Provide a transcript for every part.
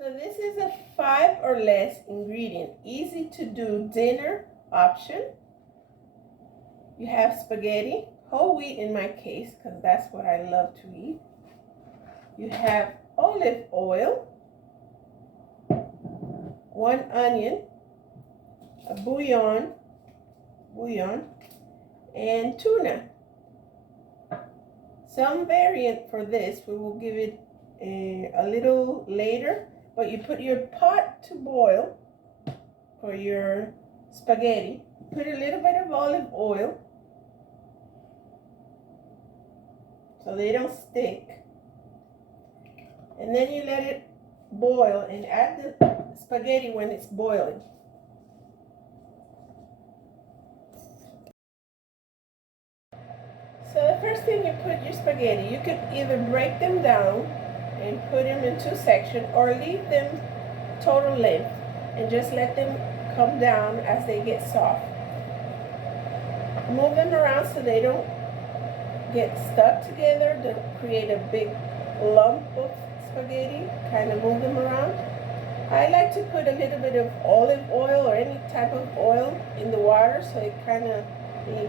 So this is a 5 or less ingredient, easy to do dinner option. You have spaghetti, whole wheat in my case, because that's what I love to eat. You have olive oil, 1 onion, a bouillon, and tuna. Some variant for this, we will give it a little later, but you put your pot to boil for your spaghetti. Put a little bit of olive oil so they don't stick. And then you let it boil and add the spaghetti when it's boiling. So the first thing you put your spaghetti, you could either break them down and put them in 2 sections or leave them total length and just let them come down as they get soft. Move them around so they don't get stuck together, don't create a big lump of spaghetti. Kind of move them around. I like to put a little bit of olive oil or any type of oil in the water so it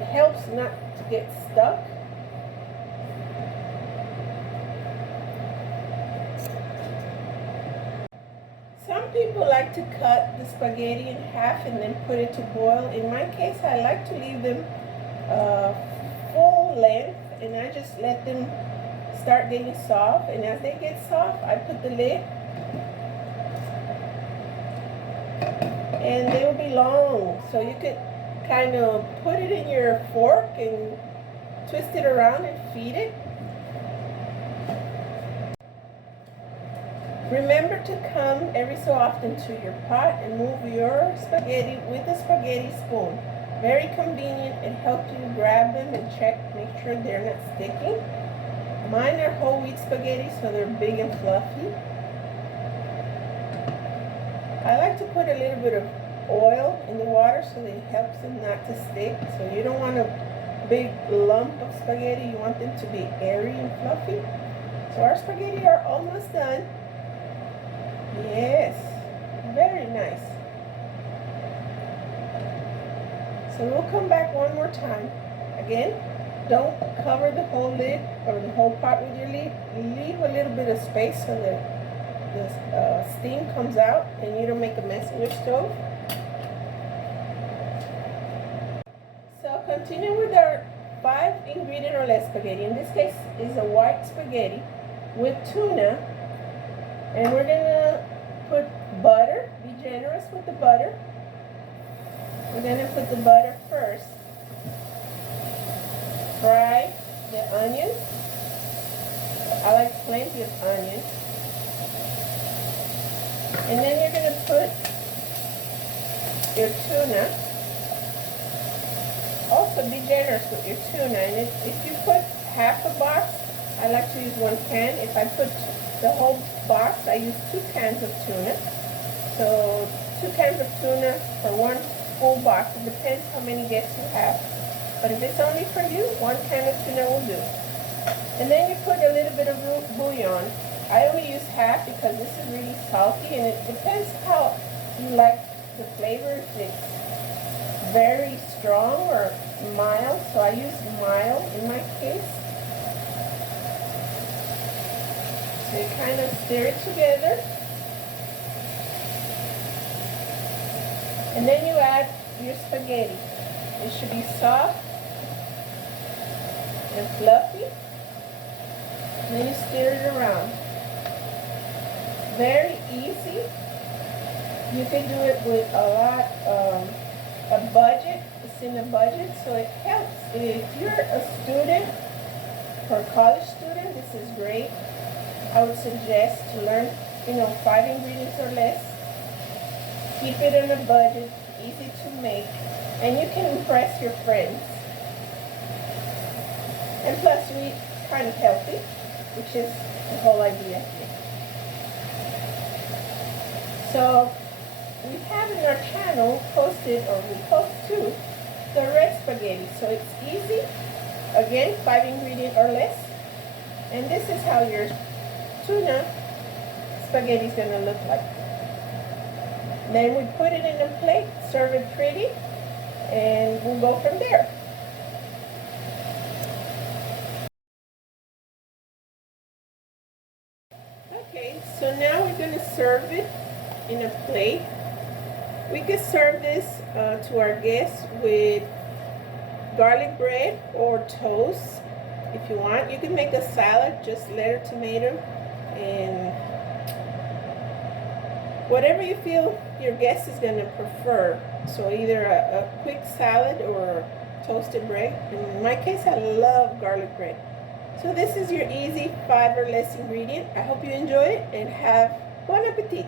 helps not to get stuck. Some people like to cut the spaghetti in half and then put it to boil. In my case, I like to leave them full length and I just let them start getting soft. And as they get soft, I put the lid and they will be long. So you could kind of put it in your fork and twist it around and feed it. Remember to come every so often to your pot and move your spaghetti with a spaghetti spoon. Very convenient. It helps you grab them and make sure they're not sticking. Mine are whole wheat spaghetti, so they're big and fluffy. I like to put a little bit of oil in the water so that it helps them not to stick. So you don't want a big lump of spaghetti. You want them to be airy and fluffy. So our spaghetti are almost done. Yes, very nice. So we'll come back one more time. Again, don't cover the whole lid or the whole pot with your lid. Leave a little bit of space so that the steam comes out and you don't make a mess in your stove. So continue with our 5 ingredient or less spaghetti. In this case is a white spaghetti with tuna. And we're gonna put butter. Be generous with the butter. We're gonna put the butter first. Fry the onions. I like plenty of onions. And then you're gonna put your tuna. Also be generous with your tuna. And if you put half a box, I like to use 1 can. If I put the whole box, I use 2 cans of tuna. So 2 cans of tuna for 1 full box. It depends how many guests you have. But if it's only for you, 1 can of tuna will do. And then you put a little bit of bouillon. I only use half because this is really salty and it depends how you like the flavor. If it's very strong or mild. So I use mild in my case. So you kind of stir it together. And then you add your spaghetti. It should be soft and fluffy. And then you stir it around. Very easy. You can do it with a budget. It's in a budget, so it helps. If you're a student or a college student, this is great. I would suggest to learn, 5 ingredients or less. Keep it in a budget, easy to make, and you can impress your friends. And plus, we eat kind of healthy, which is the whole idea here. So, we have in our channel posted, or we post too, the red spaghetti. So it's easy. Again, 5 ingredient or less. And this is how your tuna spaghetti is gonna look like. Then we put it in a plate, serve it pretty, and we'll go from there. Okay, so now we're gonna serve it in a plate. We could serve this to our guests with garlic bread or toast if you want. You can make a salad, just letter tomato and whatever you feel your guest is going to prefer. So either a quick salad or toasted bread. In my case, I love garlic bread. So this is your easy 5 or less ingredient. I hope you enjoy it and have bon appetit.